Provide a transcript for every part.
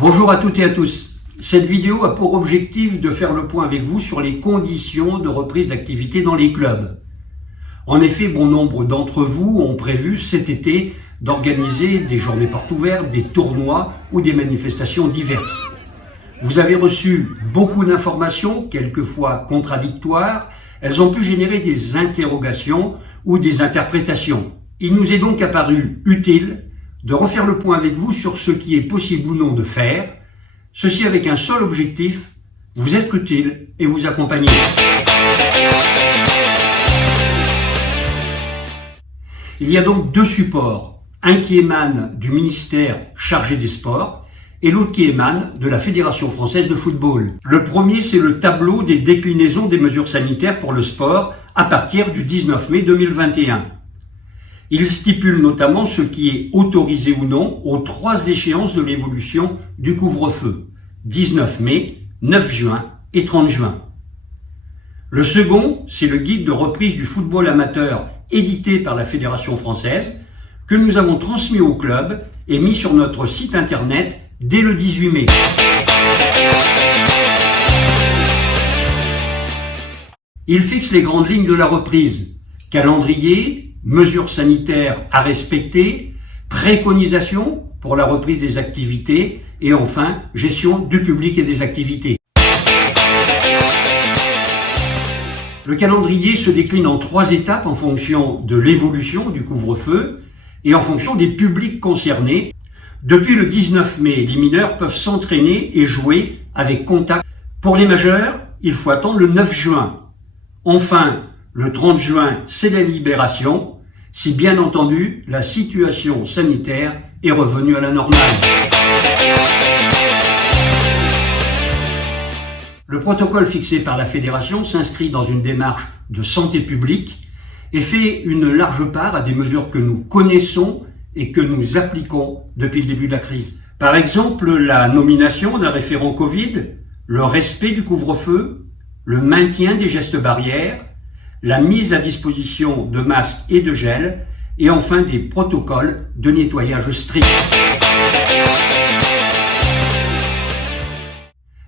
Bonjour à toutes et à tous. Cette vidéo a pour objectif de faire le point avec vous sur les conditions de reprise d'activité dans les clubs. En effet, bon nombre d'entre vous ont prévu cet été d'organiser des journées portes ouvertes, des tournois ou des manifestations diverses. Vous avez reçu beaucoup d'informations, quelquefois contradictoires. Elles ont pu générer des interrogations ou des interprétations. Il nous est donc apparu utile de refaire le point avec vous sur ce qui est possible ou non de faire, ceci avec un seul objectif, vous être utile et vous accompagner. Il y a donc deux supports, un qui émane du ministère chargé des sports et l'autre qui émane de la Fédération française de football. Le premier, c'est le tableau des déclinaisons des mesures sanitaires pour le sport à partir du 19 mai 2021. Il stipule notamment ce qui est autorisé ou non aux trois échéances de l'évolution du couvre-feu, 19 mai, 9 juin et 30 juin. Le second, c'est le guide de reprise du football amateur édité par la Fédération française que nous avons transmis au club et mis sur notre site internet dès le 18 mai. Il fixe les grandes lignes de la reprise, calendrier, mesures sanitaires à respecter, préconisations pour la reprise des activités et enfin, gestion du public et des activités. Le calendrier se décline en 3 étapes en fonction de l'évolution du couvre-feu et en fonction des publics concernés. Depuis le 19 mai, les mineurs peuvent s'entraîner et jouer avec contact. Pour les majeurs, il faut attendre le 9 juin. Enfin, le 30 juin, c'est la libération, si bien entendu la situation sanitaire est revenue à la normale. Le protocole fixé par la Fédération s'inscrit dans une démarche de santé publique et fait une large part à des mesures que nous connaissons et que nous appliquons depuis le début de la crise. Par exemple, la nomination d'un référent Covid, le respect du couvre-feu, le maintien des gestes barrières, la mise à disposition de masques et de gel, et enfin des protocoles de nettoyage stricts.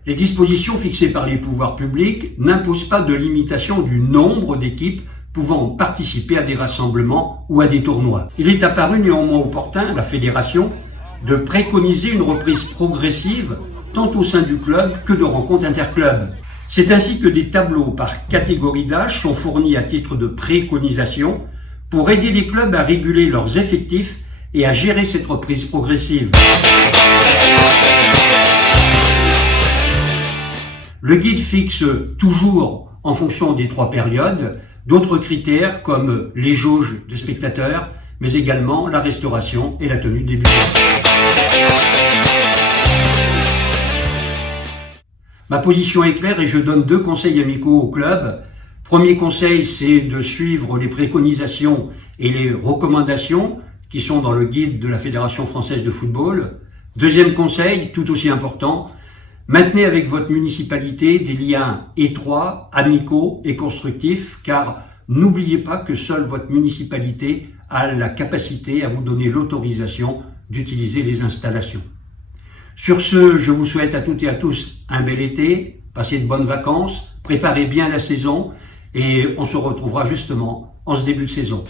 Les dispositions fixées par les pouvoirs publics n'imposent pas de limitation du nombre d'équipes pouvant participer à des rassemblements ou à des tournois. Il est apparu néanmoins opportun à la Fédération de préconiser une reprise progressive tant au sein du club que de rencontres interclubs. C'est ainsi que des tableaux par catégorie d'âge sont fournis à titre de préconisation pour aider les clubs à réguler leurs effectifs et à gérer cette reprise progressive. Le guide fixe toujours, en fonction des 3 périodes, d'autres critères comme les jauges de spectateurs, mais également la restauration et la tenue des budgets. Ma position est claire et je donne 2 conseils amicaux au club. Premier conseil, c'est de suivre les préconisations et les recommandations qui sont dans le guide de la Fédération française de football. Deuxième conseil, tout aussi important, maintenez avec votre municipalité des liens étroits, amicaux et constructifs, car n'oubliez pas que seule votre municipalité a la capacité à vous donner l'autorisation d'utiliser les installations. Sur ce, je vous souhaite à toutes et à tous un bel été, passez de bonnes vacances, préparez bien la saison et on se retrouvera justement en ce début de saison.